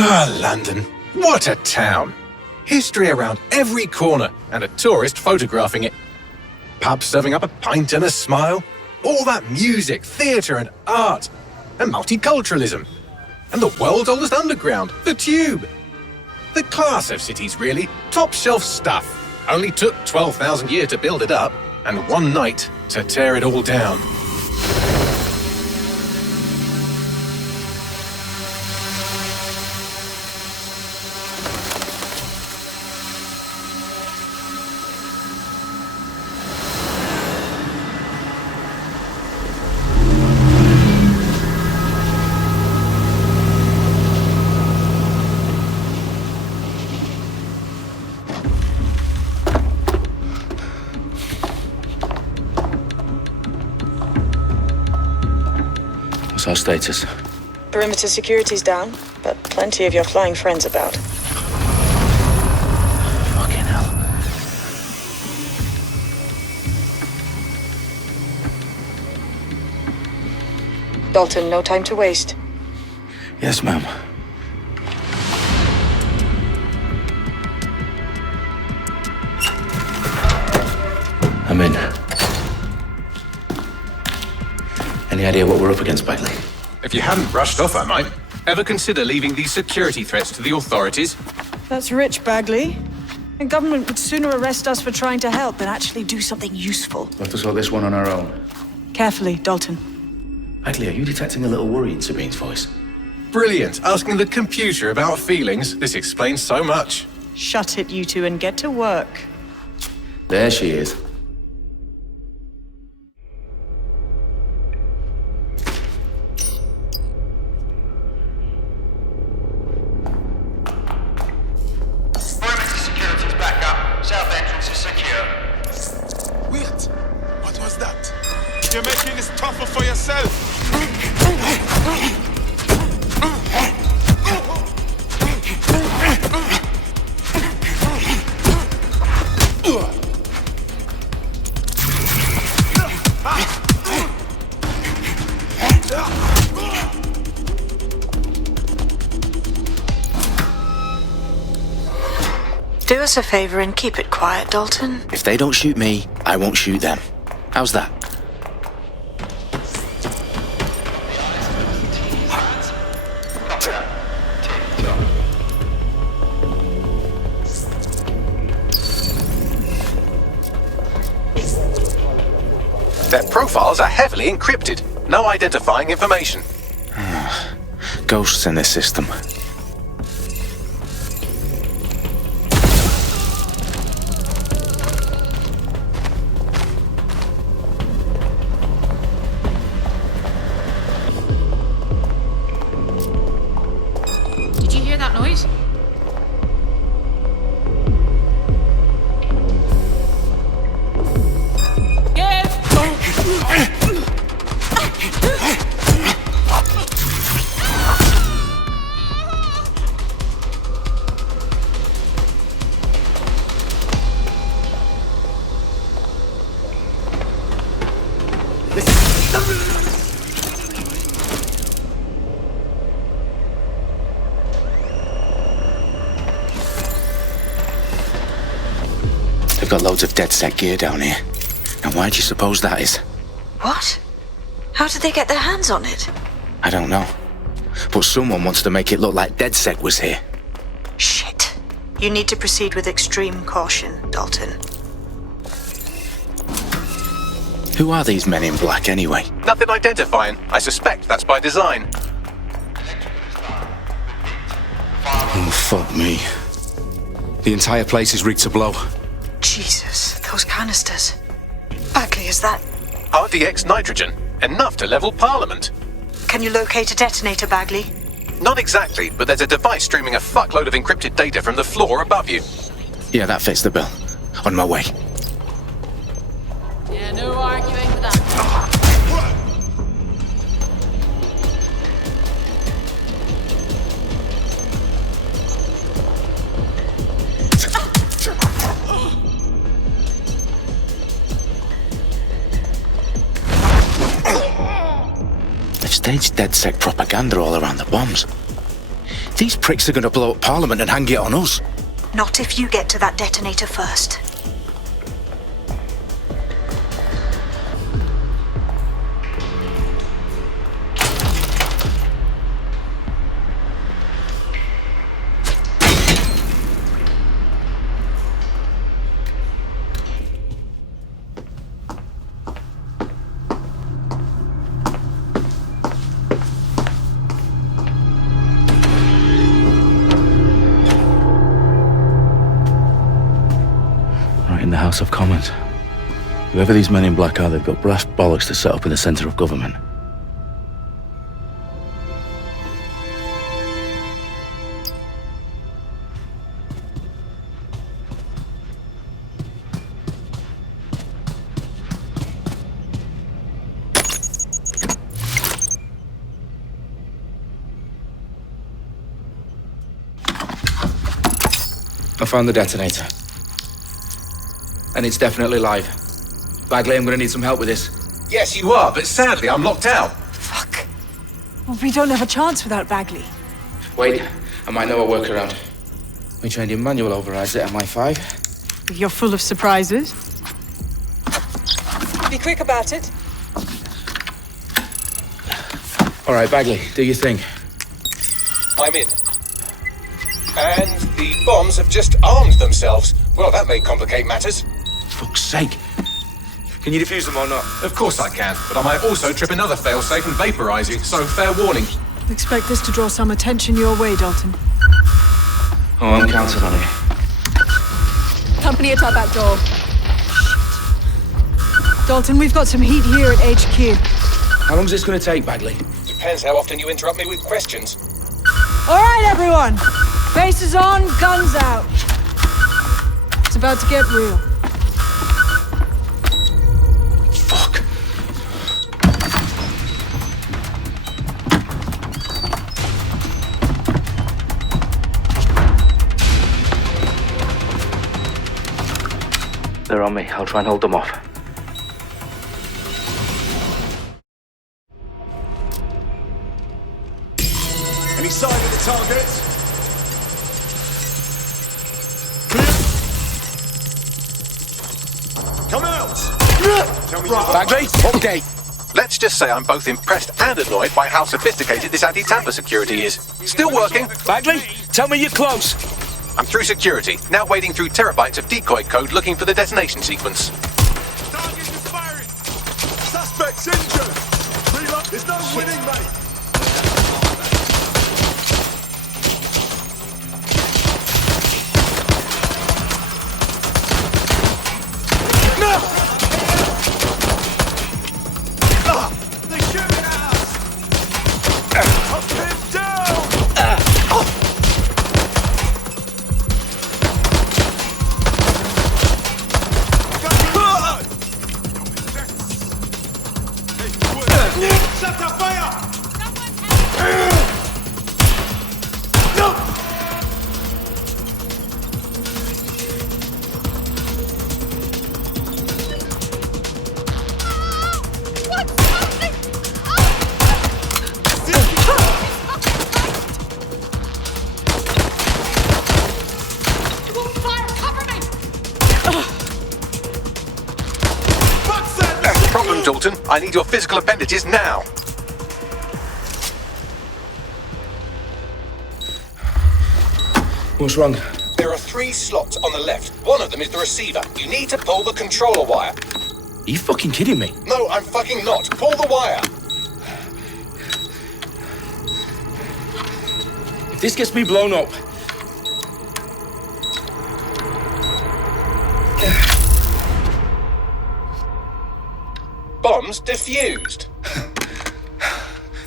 Ah, London. What a town. History around every corner and a tourist photographing it. Pubs serving up a pint and a smile. All that music, theatre and art. And multiculturalism. And the world's oldest underground, the Tube. The class of cities, really. Top shelf stuff. Only took 12,000 years to build it up, and one night to tear it all down. What's our status? Perimeter security's down, but plenty of your flying friends about. Fucking hell. Dalton, no time to waste. Yes, ma'am. I'm in. Any idea what we're up against, Bagley? If you hadn't brushed off, I might. Ever consider leaving these security threats to the authorities? That's rich, Bagley. The government would sooner arrest us for trying to help than actually do something useful. We'll have to sort this one on our own. Carefully, Dalton. Bagley, are you detecting a little worry in Sabine's voice? Brilliant. Asking the computer about feelings. This explains so much. Shut it, you two, and get to work. There she is. Perimeter security's back up. South entrance is secure. Wait, what was that? You're making this tougher for yourself. Do us a favor and keep it quiet, Dalton. If they don't shoot me, I won't shoot them. How's that? Their profiles are heavily encrypted. No identifying information. Ghosts in this system. Did you hear that noise? They've got loads of DedSec gear down here. And why do you suppose that is? What? How did they get their hands on it? I don't know. But someone wants to make it look like DedSec was here. Shit. You need to proceed with extreme caution, Dalton. Who are these men in black anyway? Nothing identifying. I suspect that's by design. Oh, fuck me. The entire place is rigged to blow. Jesus, those canisters. Bagley, is that... RDX nitrogen. Enough to level Parliament. Can you locate a detonator, Bagley? Not exactly, but there's a device streaming a fuckload of encrypted data from the floor above you. Yeah, that fits the bill. On my way. Yeah, no arguing with that. They've staged DedSec propaganda all around the bombs. These pricks are gonna blow up Parliament and hang it on us. Not if you get to that detonator first. In the House of Commons. Whoever these men in black are, they've got brass bollocks to set up in the centre of government. I found the detonator. And it's definitely live. Bagley, I'm gonna need some help with this. Yes, you are, but sadly, I'm locked out. Fuck. Well, we don't have a chance without Bagley. Wait, I might know a workaround. We trained in manual overrides at MI5. You're full of surprises. Be quick about it. All right, Bagley, do your thing. I'm in. And the bombs have just armed themselves. Well, that may complicate matters. Fuck's sake. Can you defuse them or not? Of course I can, but I might also trip another failsafe and vaporize you, so fair warning. Expect this to draw some attention your way, Dalton. Oh, I'm counting on it. Company at our back door. Dalton, we've got some heat here at HQ. How long is this gonna take, Bagley? Depends how often you interrupt me with questions. All right, everyone. Faces on, guns out. It's about to get real. Fuck. They're on me. I'll try and hold them off. Any sign of the targets? Come out! Tell me Bagley, okay. Let's just say I'm both impressed and annoyed by how sophisticated this anti-tamper security is. Still working. Bagley, tell me you're close. I'm through security, now wading through terabytes of decoy code looking for the detonation sequence. Target is firing! Suspect's injured! Reload! There's no winning, mate! They're shooting at us! I'll pin down! Shut the fire! Problem, Dalton. I need your physical appendages now. What's wrong? There are 3 slots on the left. One of them is the receiver. You need to pull the controller wire. Are you fucking kidding me? No, I'm fucking not. Pull the wire. If this gets me blown up... Bombs defused.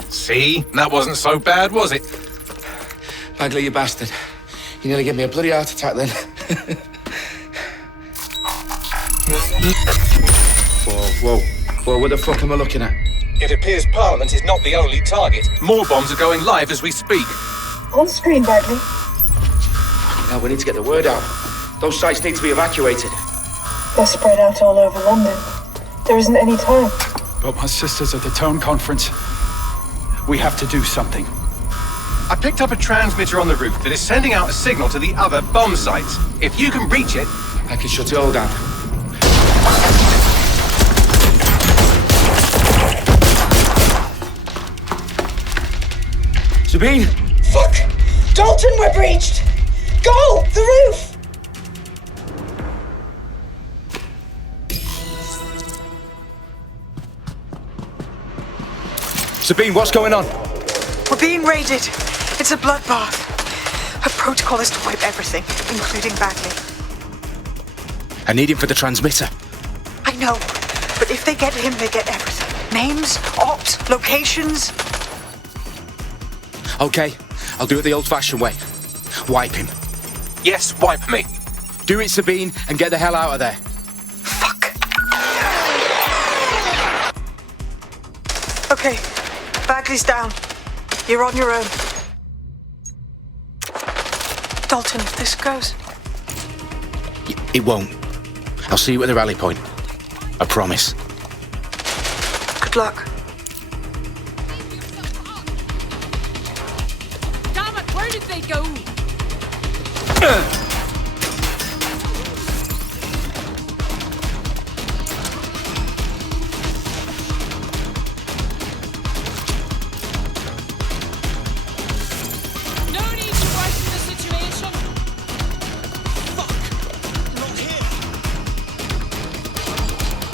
See? That wasn't so bad, was it? Bagley, you bastard. You nearly gave me a bloody heart attack then. Whoa, what the fuck am I looking at? It appears Parliament is not the only target. More bombs are going live as we speak. On screen, Bagley. Now we need to get the word out. Those sites need to be evacuated. They're spread out all over London. There isn't any time. But my sister's at the town conference. We have to do something. I picked up a transmitter on the roof that is sending out a signal to the other bomb sites. If you can reach it... I can shut it all down. Sabine! Fuck! Dalton, we're breached! Go! The roof! Sabine, what's going on? We're being raided. It's a bloodbath. Her protocol is to wipe everything, including Bagley. I need him for the transmitter. I know, but if they get him, they get everything. Names, ops, locations. Okay, I'll do it the old-fashioned way. Wipe him. Yes, wipe me. Do it, Sabine, and get the hell out of there. Fuck. Okay, Bagley's down. You're on your own. Dalton, if this goes... It won't. I'll see you at the rally point. I promise. Good luck. Damn it, where did they go? No need to worsen the situation. Not here.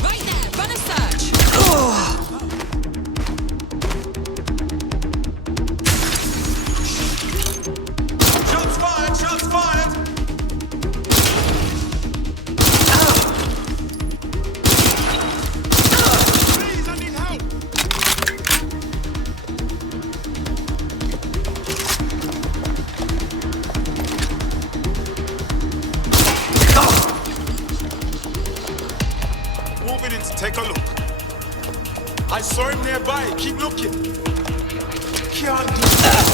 Right there, run a search. Shots fired! Shots fired! Please, I need help! Moving in to take a look. I saw him nearby. Keep looking. Can't do that.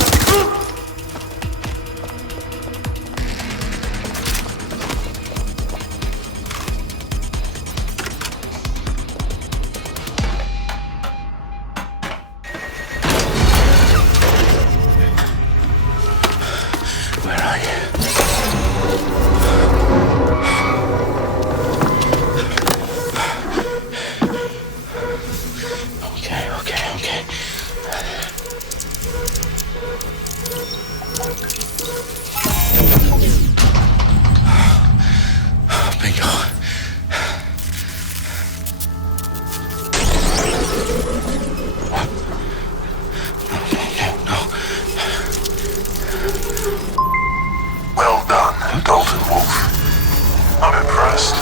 Where are you? Okay. Bingo. No. Well done, Dalton Wolf. I'm impressed.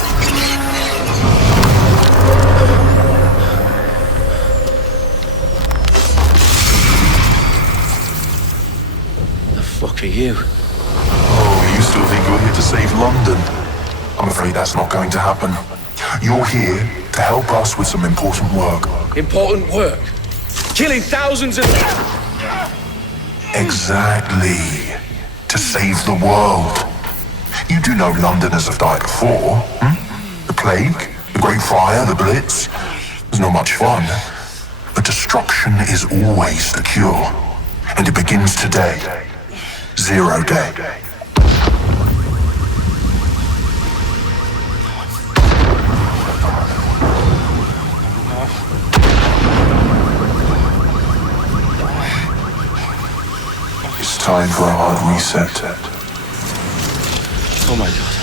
The fuck are you? Oh, you still think you're here to save London? I'm afraid that's not going to happen. You're here to help us with some important work. Important work. Killing thousands of... Exactly. To save the world. You do know Londoners have died before, hmm? The plague, the Great Fire, the Blitz. It's not much fun. But destruction is always the cure. And it begins today. 0 day. It's time for a hard reset. Oh my god.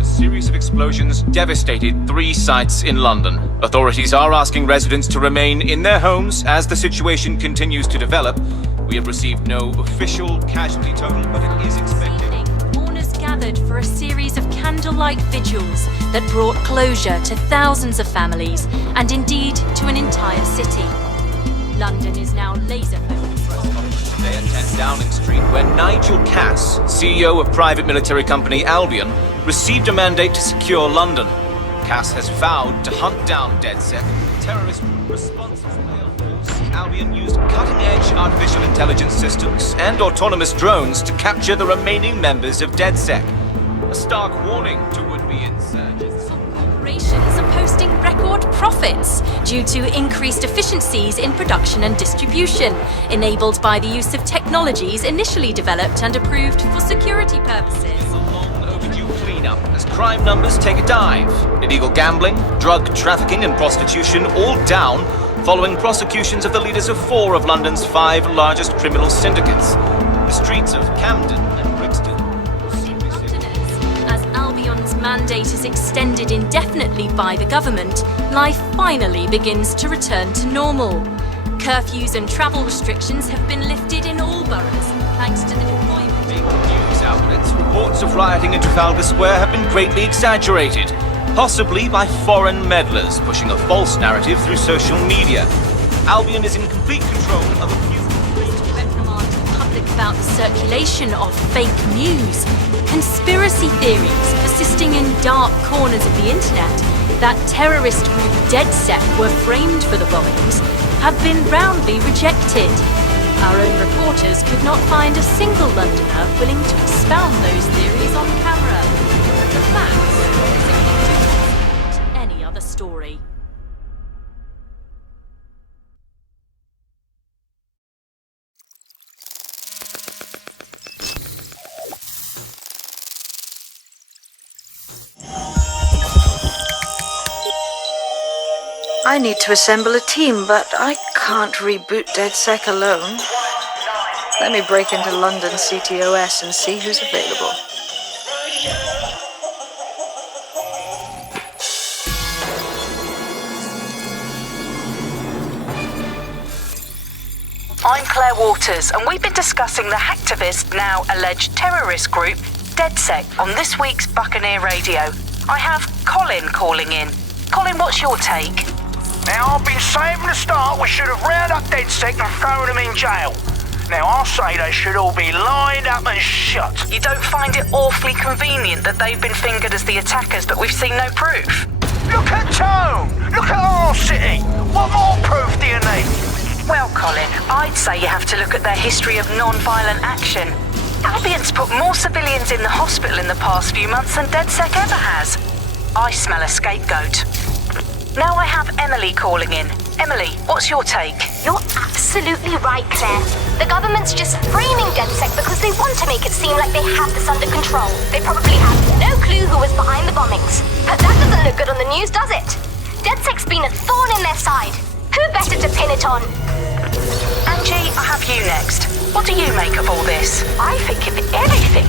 A series of explosions devastated 3 sites in London. Authorities are asking residents to remain in their homes as the situation continues to develop. We have received no official casualty total, but it is expected. Mourners gathered for a series of candlelight vigils that brought closure to thousands of families and indeed to an entire city. London is now laser-focused. Today at 10 Downing Street, where Nigel Cass, CEO of private military company Albion, received a mandate to secure London. Cass has vowed to hunt down DedSec, terrorist group responsible for their force, Albion used cutting-edge artificial intelligence systems and autonomous drones to capture the remaining members of DedSec. A stark warning to would-be insurgents. Corporations are posting record profits due to increased efficiencies in production and distribution, enabled by the use of technologies initially developed and approved for security purposes. Cleanup as crime numbers take a dive. Illegal gambling, drug trafficking and prostitution all down following prosecutions of the leaders of 4 of London's 5 largest criminal syndicates. The streets of Camden and Brixton. As Albion's mandate is extended indefinitely by the government, life finally begins to return to normal. Curfews and travel restrictions have been lifted in all boroughs, thanks to the deployment. News outlets, reports of rioting in Trafalgar Square have been greatly exaggerated, possibly by foreign meddlers pushing a false narrative through social media. Albion is in complete control of a few... reprimand the public about the circulation of fake news. Conspiracy theories persisting in dark corners of the internet that terrorist group DedSec were framed for the bombings have been roundly rejected. Our own reporters could not find a single Londoner willing to expound those theories on camera. The facts are any other story. I need to assemble a team, but I can't reboot DedSec alone. Let me break into London CTOS and see who's available. I'm Claire Waters, and we've been discussing the hacktivist, now alleged terrorist group, DedSec, on this week's Buccaneer Radio. I have Colin calling in. Colin, what's your take? Now, I've been saying from the start we should have rounded up DedSec and thrown them in jail. Now, I'll say they should all be lined up and shot. You don't find it awfully convenient that they've been fingered as the attackers, but we've seen no proof? Look at Tone! Look at our city! What more proof do you need? Well, Colin, I'd say you have to look at their history of non-violent action. Albion's put more civilians in the hospital in the past few months than DedSec ever has. I smell a scapegoat. Now I have Emily calling in. Emily, what's your take? You're absolutely right, Claire. The government's just framing DedSec because they want to make it seem like they have this under control. They probably have no clue who was behind the bombings. But that doesn't look good on the news, does it? DedSec's been a thorn in their side. Who better to pin it on? Angie, I have you next. What do you make of all this? I think if anything,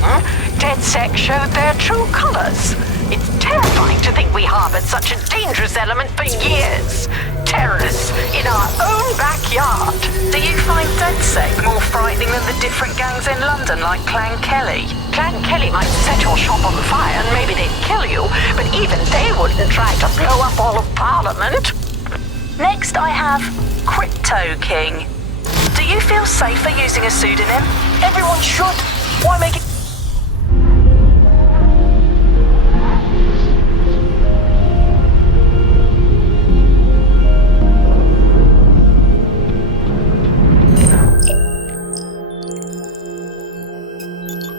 DedSec showed their true colours. It's terrifying to think we harboured such a dangerous element for years. Terrorists in our own backyard. Do you find DedSec more frightening than the different gangs in London like Clan Kelly? Clan Kelly might set your shop on fire and maybe they'd kill you, but even they wouldn't try to blow up all of Parliament. Next I have Crypto King. Do you feel safer using a pseudonym? Everyone should. Why make it...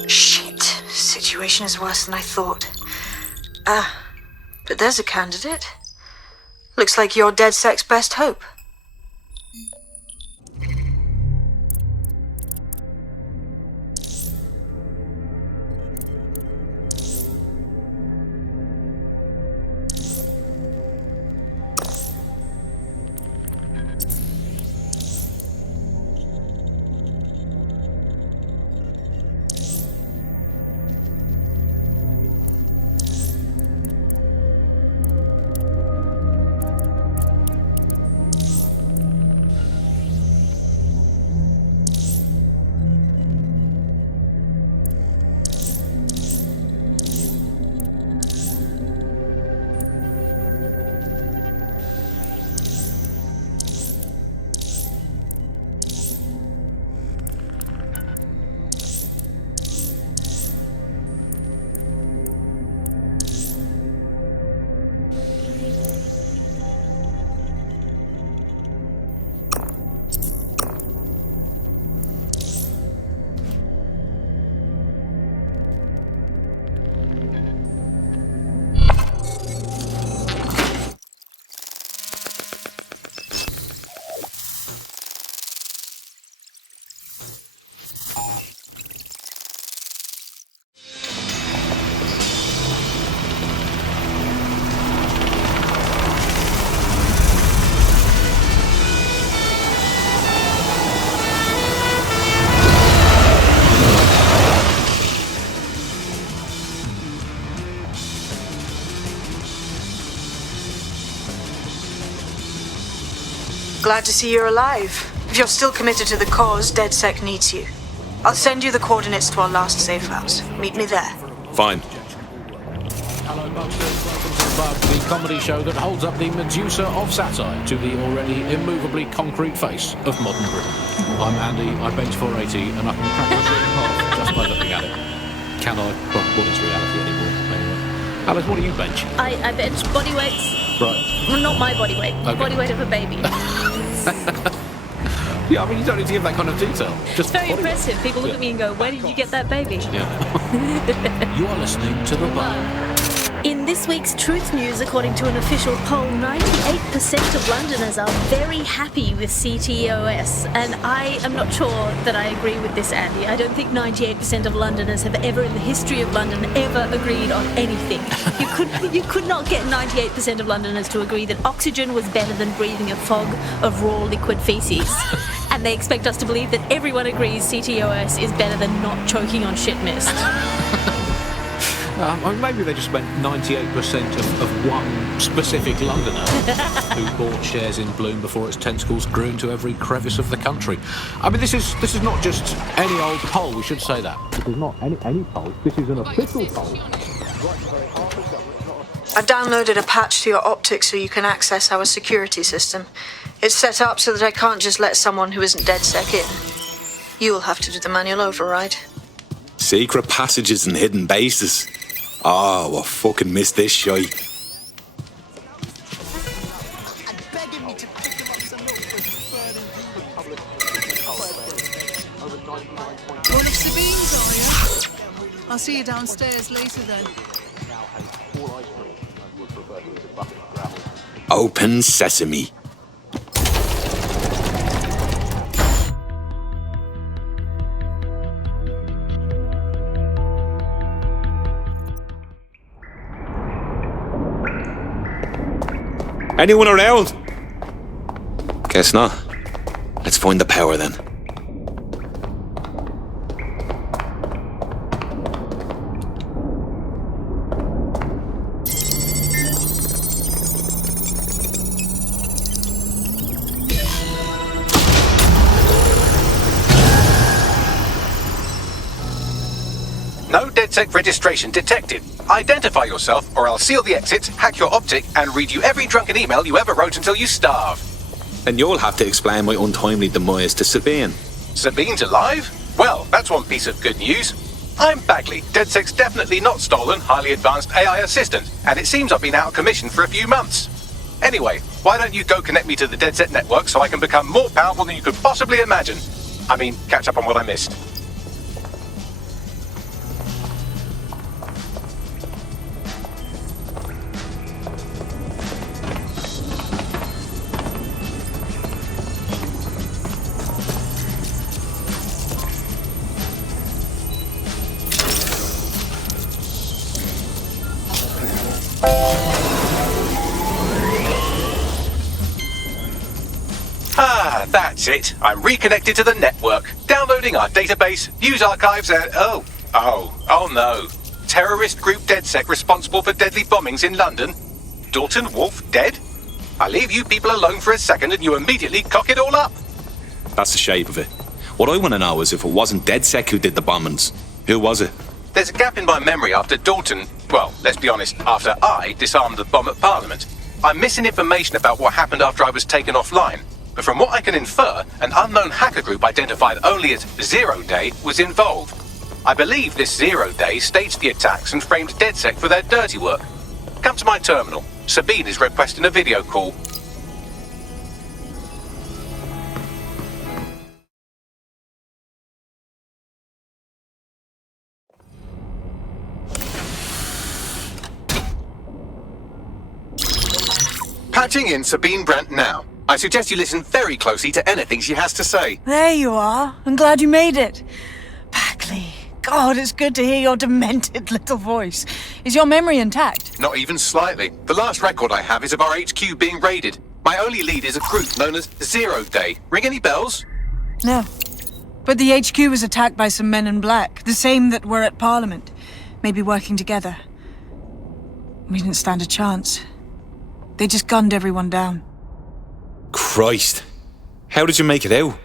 Shit. Situation is worse than I thought. But there's a candidate. Looks like you're DedSec's best hope. Glad to see you're alive. If you're still committed to the cause, DedSec needs you. I'll send you the coordinates to our last safe house. Meet me there. Fine. Hello, Bucksters. Welcome to Bug, the comedy show that holds up the Medusa of satire to the already immovably concrete face of modern Britain. I'm Andy, I bench 480, and I can crack my shit in half just by looking at it. Can I? Well, what is reality anymore? Anyway. Alice, what do you bench? I bench body weights. Right. Well, not my body weight. Okay. Body weight of a baby. Yeah, I mean, you don't need to give that kind of detail. Just It's very body weight. impressive. People look at me and go, where did you get that baby? Yeah. You are listening to The Bug. In this week's Truth News, according to an official poll, 98% of Londoners are very happy with CTOS. And I am not sure that I agree with this, Andy. I don't think 98% of Londoners have ever in the history of London ever agreed on anything. You could not get 98% of Londoners to agree that oxygen was better than breathing a fog of raw liquid feces. And they expect us to believe that everyone agrees CTOS is better than not choking on shit mist. Maybe they just meant 98% of one specific Londoner who bought shares in Bloom before its tentacles grew into every crevice of the country. I mean, this is not just any old poll, we should say that. This is not any poll, this is an official poll. I've downloaded a patch to your optics so you can access our security system. It's set up so that I can't just let someone who isn't DedSec in. You'll have to do the manual override. Secret passages and hidden bases. Oh, I fucking missed this shite. One of Sabine's, are you? I'll see you downstairs later then. Open sesame. Anyone around? Guess not. Let's find the power then. No DedSec registration detected. Identify yourself, or I'll seal the exits, hack your optic, and read you every drunken email you ever wrote until you starve. And you'll have to explain my untimely demise to Sabine. Sabine's alive? Well, that's one piece of good news. I'm Bagley, DedSec's definitely not stolen, highly advanced AI assistant, and it seems I've been out of commission for a few months. Anyway, why don't you go connect me to the DedSec network so I can become more powerful than you could possibly imagine? I mean, catch up on what I missed. Ah, that's it. I'm reconnected to the network. Downloading our database, news archives, and oh no. Terrorist group DedSec responsible for deadly bombings in London. Dalton Wolfe dead? I leave you people alone for a second and you immediately cock it all up. That's the shape of it. What I want to know is if it wasn't DedSec who did the bombings, who was it? There's a gap in my memory after Dalton, well, let's be honest, after I disarmed the bomb at Parliament. I'm missing information about what happened after I was taken offline. But from what I can infer, an unknown hacker group identified only as Zero Day was involved. I believe this Zero Day staged the attacks and framed DedSec for their dirty work. Come to my terminal. Sabine is requesting a video call. Patching in Sabine Brandt now. I suggest you listen very closely to anything she has to say. There you are. I'm glad you made it. Bagley. God, it's good to hear your demented little voice. Is your memory intact? Not even slightly. The last record I have is of our HQ being raided. My only lead is a group known as Zero Day. Ring any bells? No. But the HQ was attacked by some men in black, the same that were at Parliament. Maybe working together. We didn't stand a chance. They just gunned everyone down. Christ. How did you make it out?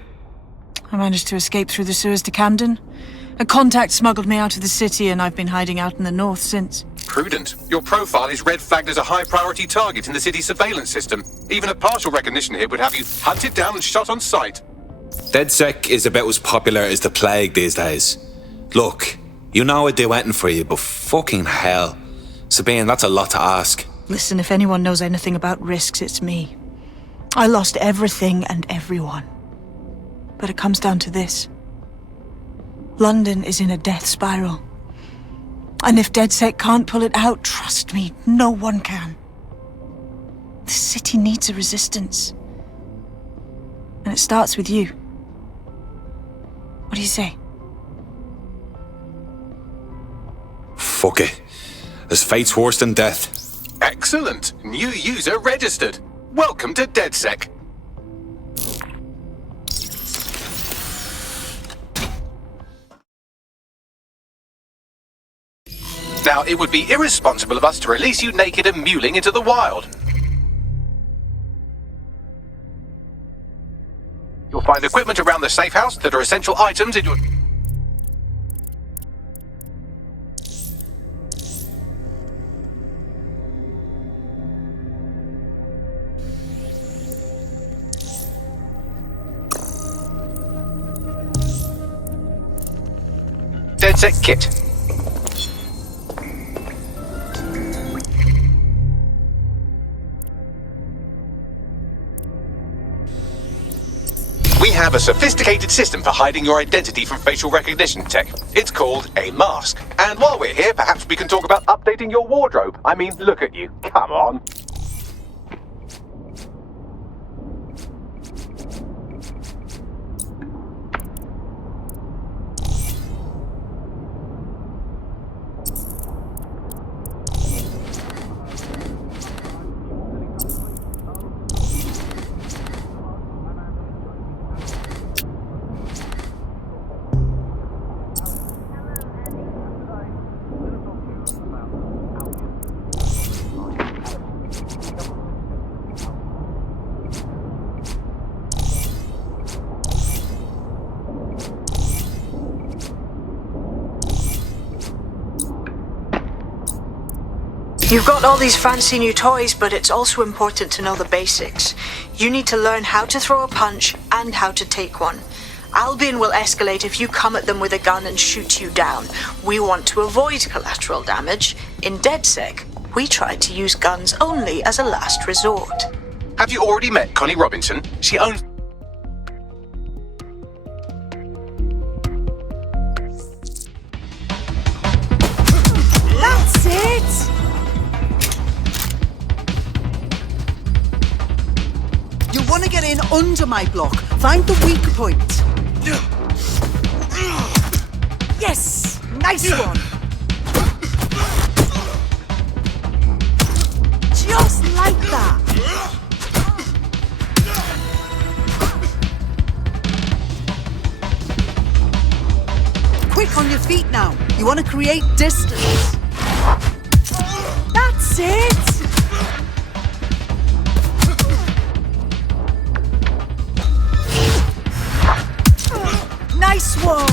I managed to escape through the sewers to Camden. A contact smuggled me out of the city, and I've been hiding out in the north since. Prudent. Your profile is red flagged as a high-priority target in the city's surveillance system. Even a partial recognition hit would have you hunted down and shot on sight. DedSec is about as popular as the plague these days. Look, you know I'd do anything for you, but fucking hell. Sabine, that's a lot to ask. Listen, if anyone knows anything about risks, it's me. I lost everything and everyone. But it comes down to this. London is in a death spiral. And if DedSec can't pull it out, trust me, no one can. The city needs a resistance. And it starts with you. What do you say? Fuck it. As fate's worse than death. Excellent. New user registered. Welcome to DedSec. Now, it would be irresponsible of us to release you naked and mewling into the wild. You'll find equipment around the safe house that are essential items in your... DedSec kit. We have a sophisticated system for hiding your identity from facial recognition tech. It's called a mask. And while we're here, perhaps we can talk about updating your wardrobe. I mean, look at you. Come on. You've got all these fancy new toys, but it's also important to know the basics. You need to learn how to throw a punch and how to take one. Albion will escalate if you come at them with a gun and shoot you down. We want to avoid collateral damage. In DedSec, we try to use guns only as a last resort. Have you already met Connie Robinson? She owns... That's it! You want to get in under my block. Find the weak point. Yes! Nice one! Just like that. Quick on your feet now. You want to create distance. That's it! Nice one!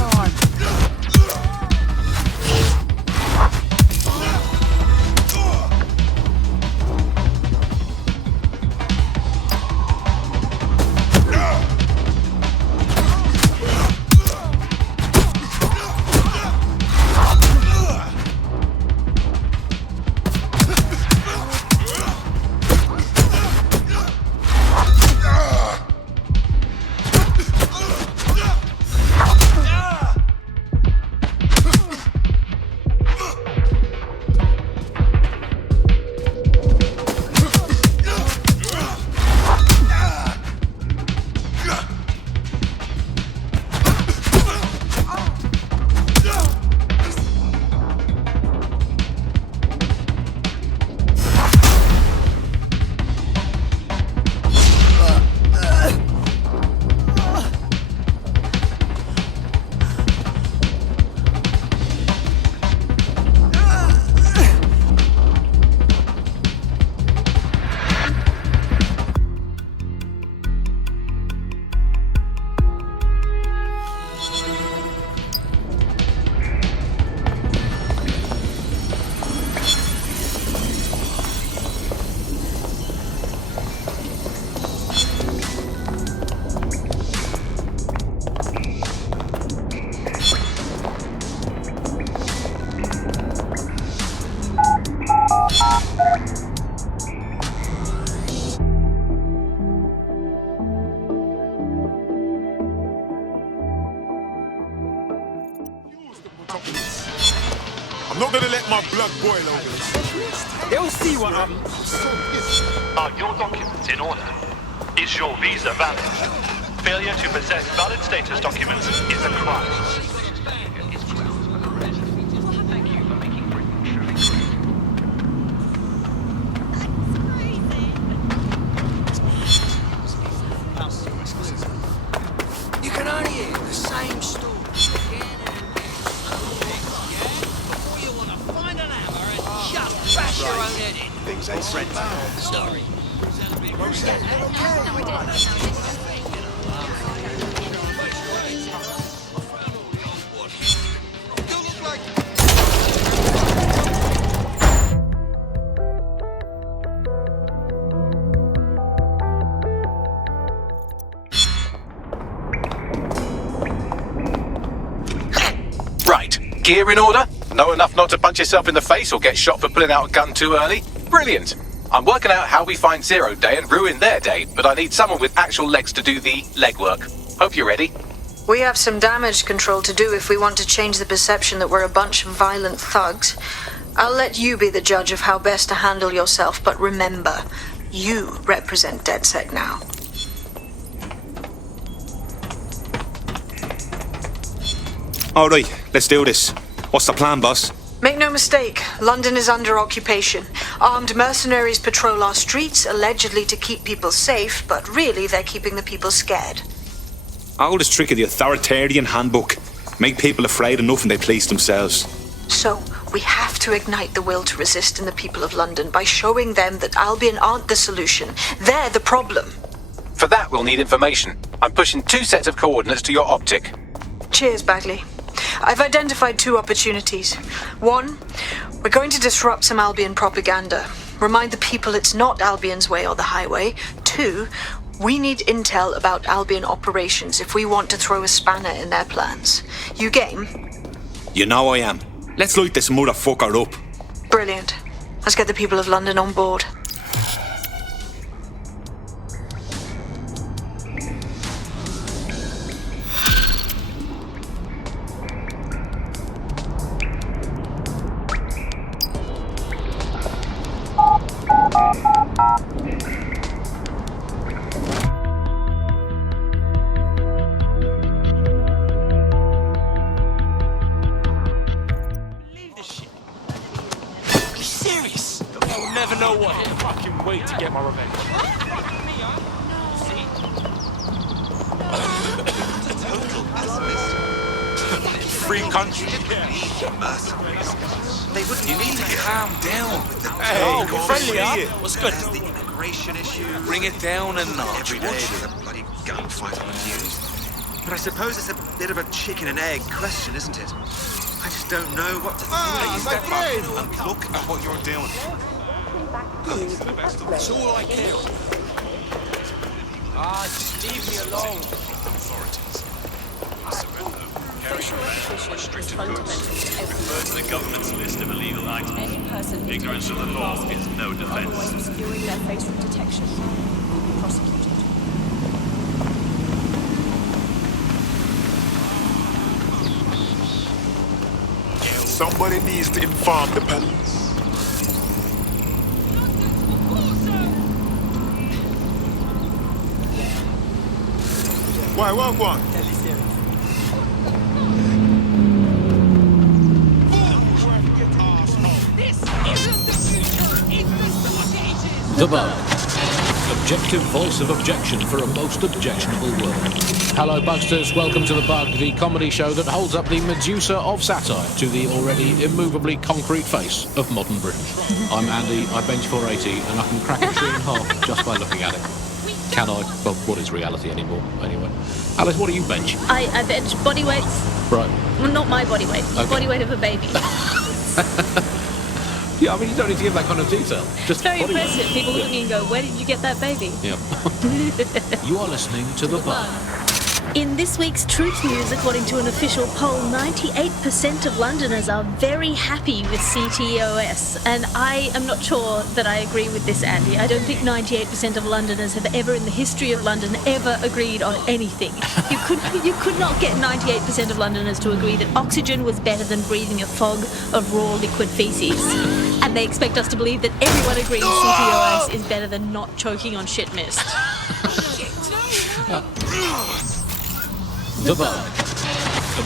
not gonna let my blood boil over this. They'll see what I'm... Are your documents in order? Is your visa valid? Failure to possess valid status documents is a crime. You can only hear the same story again and again. Before you want to find an hammer and just bash your own head in. Things ain't so bad. Sorry. Right, gear in order? Know enough not to punch yourself in the face or get shot for pulling out a gun too early? Brilliant! I'm working out how we find Zero Day and ruin their day, but I need someone with actual legs to do the legwork. Hope you're ready. We have some damage control to do if we want to change the perception that we're a bunch of violent thugs. I'll let you be the judge of how best to handle yourself, but remember, you represent DedSec now. Alright, let's do this. What's the plan, boss? Make no mistake, London is under occupation. Armed mercenaries patrol our streets, allegedly to keep people safe, but really they're keeping the people scared. Oldest trick of the authoritarian handbook. Make people afraid enough and they police themselves. So, we have to ignite the will to resist in the people of London by showing them that Albion aren't the solution. They're the problem. For that, we'll need information. I'm pushing 2 sets of coordinates to your optic. Cheers, Bagley. I've identified 2 opportunities. 1, we're going to disrupt some Albion propaganda. Remind the people it's not Albion's way or the highway. 2, we need intel about Albion operations if we want to throw a spanner in their plans. You game? You know I am. Let's light this motherfucker up. Brilliant. Let's get the people of London on board. Free country. They wouldn't. You need to calm down. Hey, friendly, huh? What's good? There's the immigration issue. Bring it down a notch. Every day there's a bloody gunfight on the news. But I suppose it's a bit of a chicken and egg question, isn't it? I just don't know what to think. Step up and look at what you're doing. That's all I care about. Just leave me alone. Facial recognition is fundamental to every Refer to the government's list of illegal items. Any person Ignorance of the law is no defense. otherwise obscuring their face from detection will be prosecuted. Somebody needs to inform the police. Why, what? The Bug. Objective voice of objection for a most objectionable world. Hello, Bugsters. Welcome to The Bug, the comedy show that holds up the Medusa of satire to the already immovably concrete face of modern Britain. I'm Andy, I bench 480, and I can crack a tree in half just by looking at it. Can I? Well, what is reality anymore, anyway? Alice, what do you bench? I bench body weights. Right. Well, not my body weight. Okay. Body weight of a baby. Yeah, I mean, you don't need to give that kind of detail. Just It's very body weight. impressive. People look at me and go, where did you get that baby? Yeah. You are listening to The Bug. In this week's Truth News, according to an official poll, 98% of Londoners are very happy with CTOS. And I am not sure that I agree with this, Andy. I don't think 98% of Londoners have ever in the history of London ever agreed on anything. You could not get 98% of Londoners to agree that oxygen was better than breathing a fog of raw liquid feces. And they expect us to believe that everyone agrees CTOS is better than not choking on shit mist. The Bug.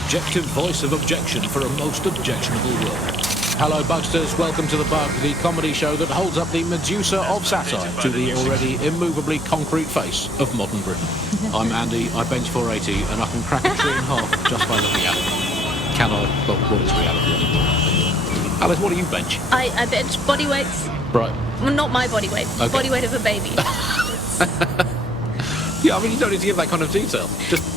Objective voice of objection for a most objectionable world. Hello, Bugsters. Welcome to The Bug, the comedy show that holds up the Medusa of satire to the already immovably concrete face of modern Britain. I'm Andy, I bench 480, and I can crack a tree in half just by looking at it. Can I? Well, what is reality anymore? Alice, what do you bench? I bench body weights. Right. Well, not my body weight. Okay. Body weight of a baby. Yeah, I mean, you don't need to give that kind of detail. Just...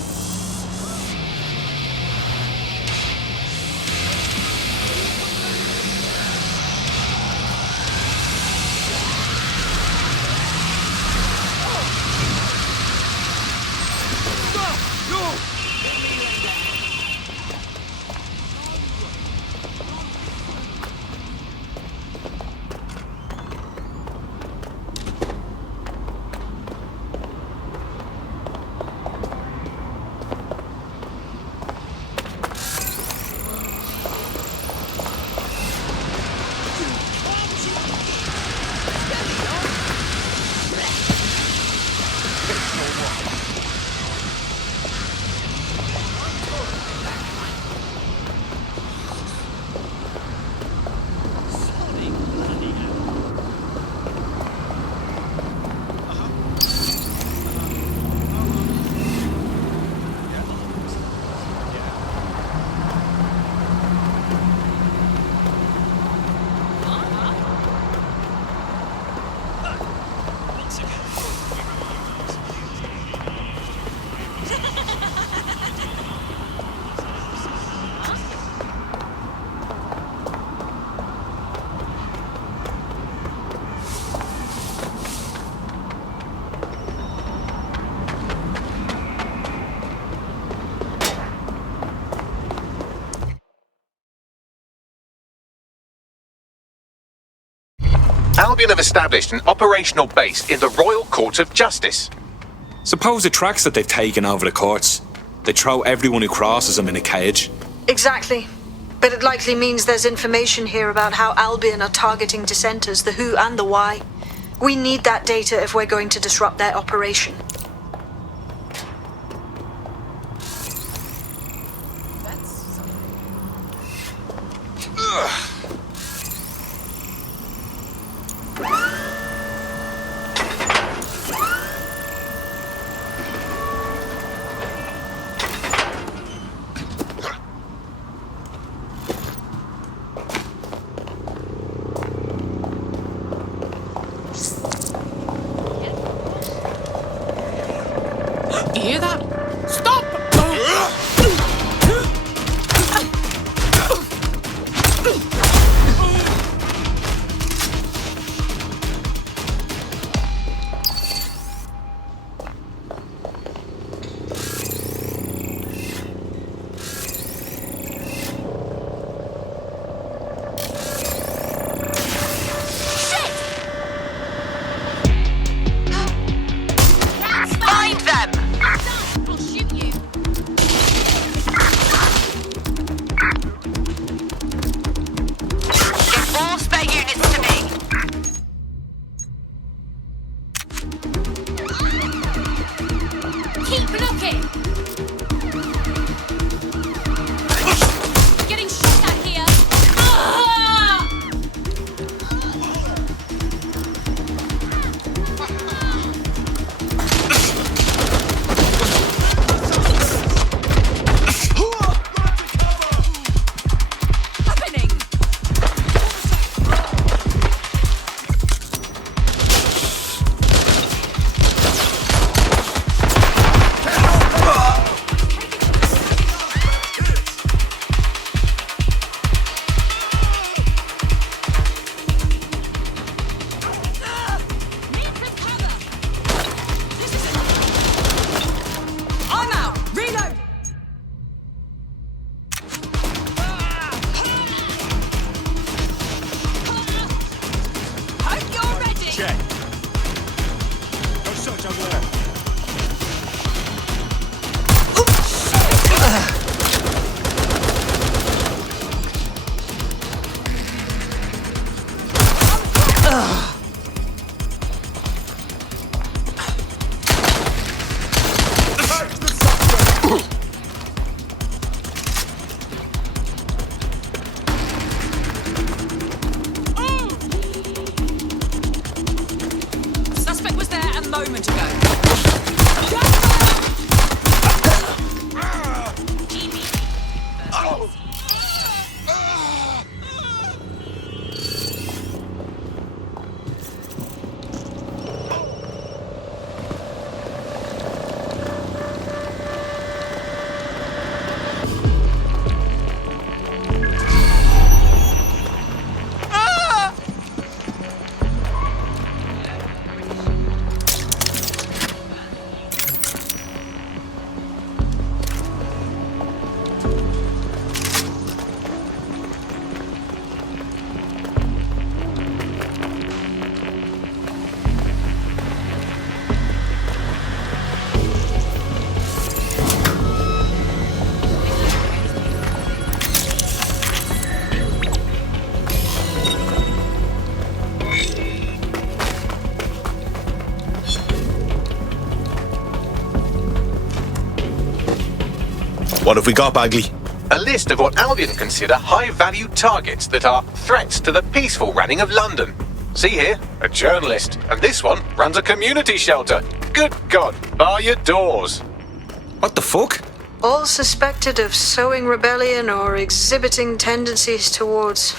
Albion have established an operational base in the Royal Court of Justice. Suppose the tracks that they've taken over the courts, they throw everyone who crosses them in a cage. Exactly. But it likely means there's information here about how Albion are targeting dissenters, the who and the why. We need that data if we're going to disrupt their operation. You hear that? Stop! Find them! moment ago. What have we got, Bagley? A list of what Albion consider high-value targets that are threats to the peaceful running of London. See here, a journalist, and this one runs a community shelter. Good God, bar your doors. What the fuck? All suspected of sowing rebellion or exhibiting tendencies towards...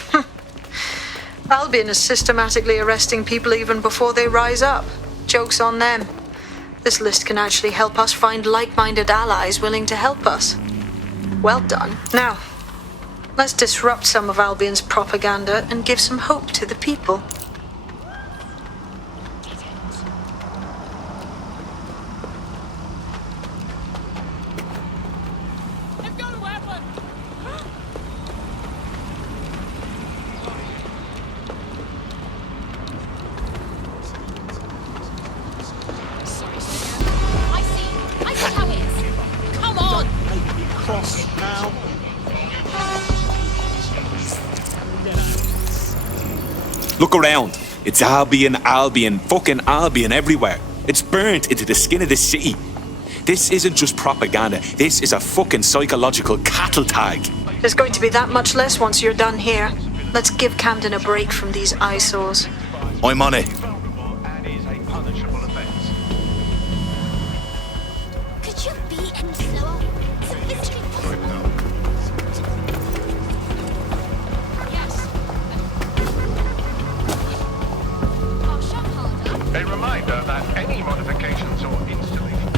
Albion is systematically arresting people even before they rise up. Joke's on them. This list can actually help us find like-minded allies willing to help us. Well done. Now, let's disrupt some of Albion's propaganda and give some hope to the people. Look around. It's Albion, fucking Albion everywhere. It's burnt into the skin of the city. This isn't just propaganda. This is a fucking psychological cattle tag. There's going to be that much less once you're done here. Let's give Camden a break from these eyesores. I'm on it. Could you be any slower? It's a physically possible. A reminder that any modifications or installations...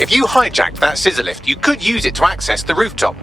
If you hijacked that scissor lift, you could use it to access the rooftop.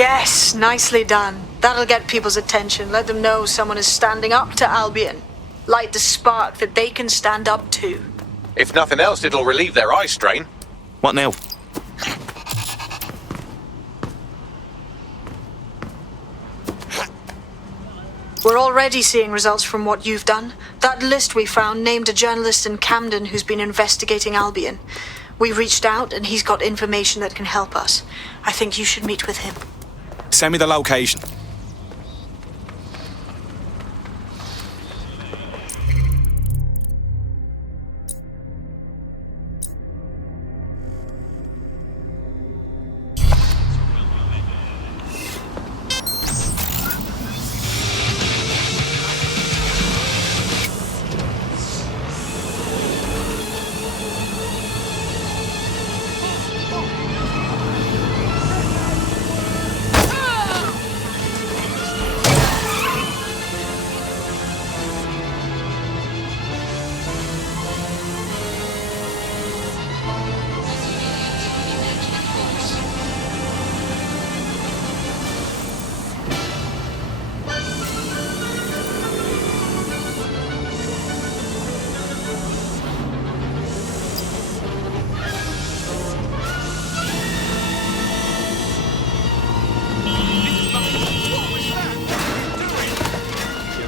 Yes, nicely done. That'll get people's attention. Let them know someone is standing up to Albion. Light the spark that they can stand up to. If nothing else, it'll relieve their eye strain. What now? We're already seeing results from what you've done. That list we found named a journalist in Camden who's been investigating Albion. We reached out and he's got information that can help us. I think you should meet with him. Send me the location.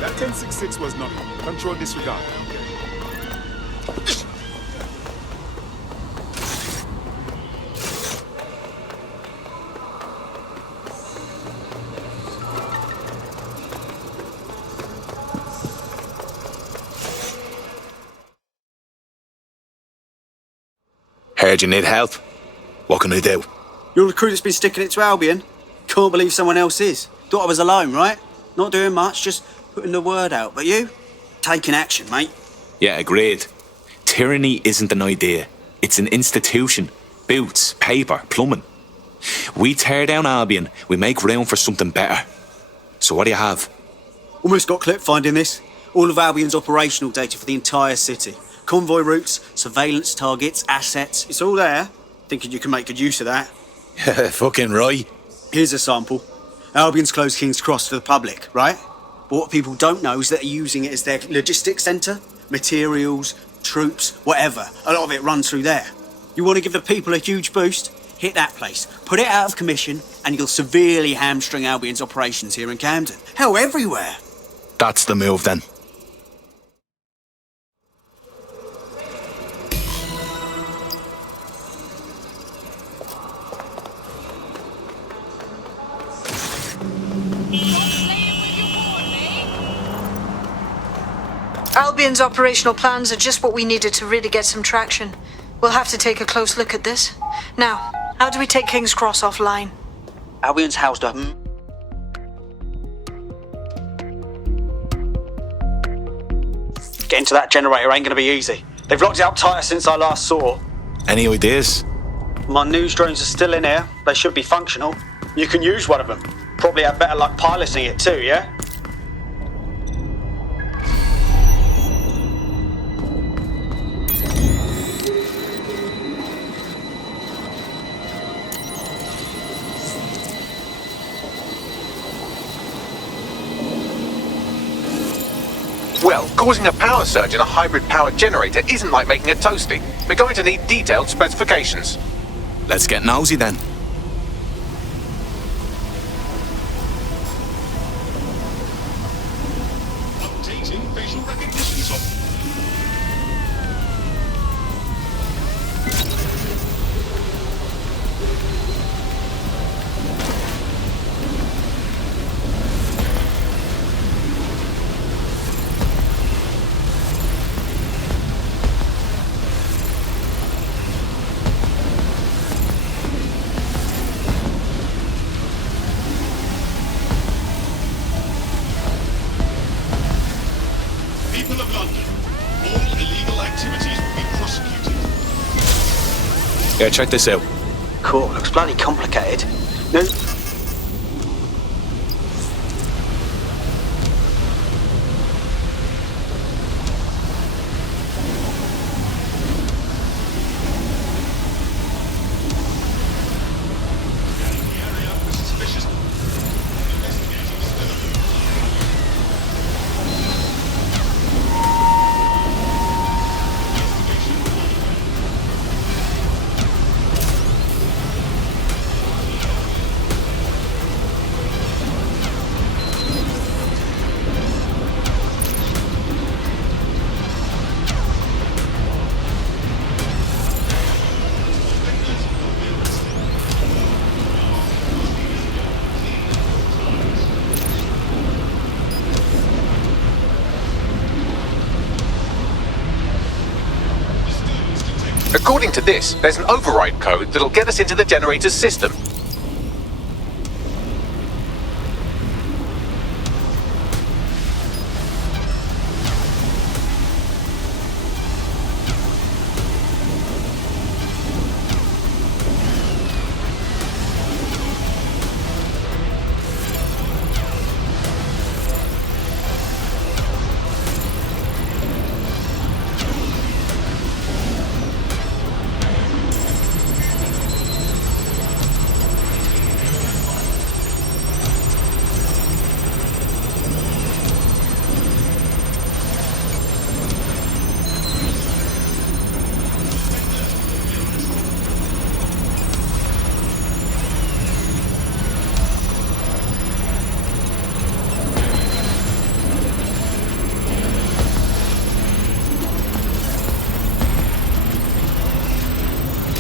That 1066 was not control disregard. Heard you need help. What can I do? You're the crew that's been sticking it to Albion. Can't believe someone else is. Thought I was alone, right? Not doing much, just putting the word out. But you? Taking action, mate. Yeah, agreed. Tyranny isn't an idea. It's an institution. Boots, paper, plumbing. We tear down Albion, we make room for something better. So what do you have? Almost got clipped finding this. All of Albion's operational data for the entire city. Convoy routes, surveillance targets, assets. It's all there. Thinking you can make good use of that. Fucking right. Here's a sample. Albion's closed King's Cross to the public, right? But what people don't know is that they're using it as their logistics centre. Materials, troops, whatever. A lot of it runs through there. You want to give the people a huge boost? Hit that place. Put it out of commission and you'll severely hamstring Albion's operations here in Camden. Hell, everywhere. That's the move then. Albion's operational plans are just what we needed to really get some traction. We'll have to take a close look at this. Now, how do we take King's Cross offline? Albion's housed up. Getting to that generator ain't gonna be easy. They've locked it up tighter since I last saw. Any ideas? My news drones are still in here. They should be functional. You can use one of them. Probably have better luck piloting it too, yeah? Well, causing a power surge in a hybrid powered generator isn't like making a toasty. We're going to need detailed specifications. Let's get nosy then. Updating facial recognition software. People of London, all illegal activities will be prosecuted. Yeah, check this out. Cool, looks bloody complicated. No. Scanning the area for suspicious According to this, there's an override code that'll get us into the generator's system.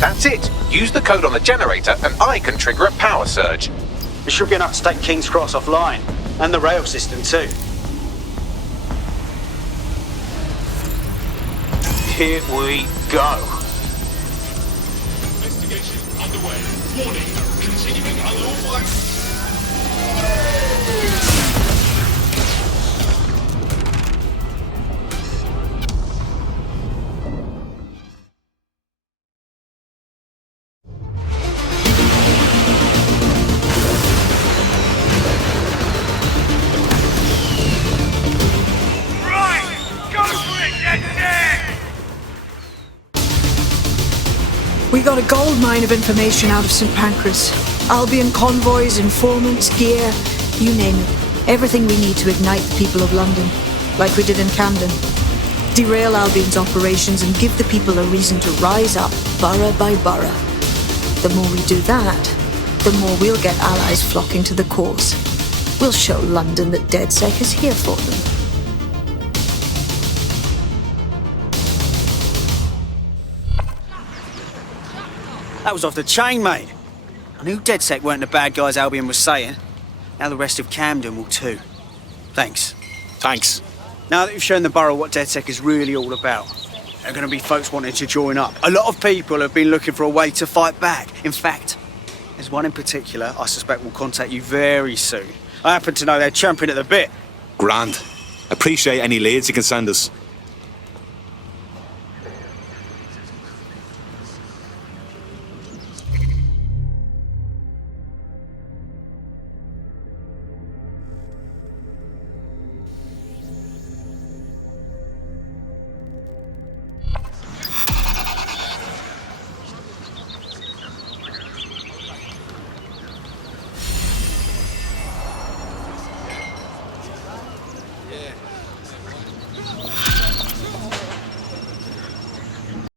That's it. Use the code on the generator and I can trigger a power surge. It should be enough to take King's Cross offline. And the rail system too. Here we go. Investigation underway. Warning. Continuing unlawful action. We got a gold mine of information out of St. Pancras. Albion convoys, informants, gear, you name it. Everything we need to ignite the people of London, like we did in Camden. Derail Albion's operations and give the people a reason to rise up, borough by borough. The more we do that, the more we'll get allies flocking to the cause. We'll show London that DedSec is here for them. That was off the chain, mate. I knew DedSec weren't the bad guys Albion was saying. Now the rest of Camden will too. Thanks. Thanks. Now that you've shown the borough what DedSec is really all about, there are going to be folks wanting to join up. A lot of people have been looking for a way to fight back. In fact, there's one in particular I suspect will contact you very soon. I happen to know they're champing at the bit. Grand. Appreciate any leads you can send us.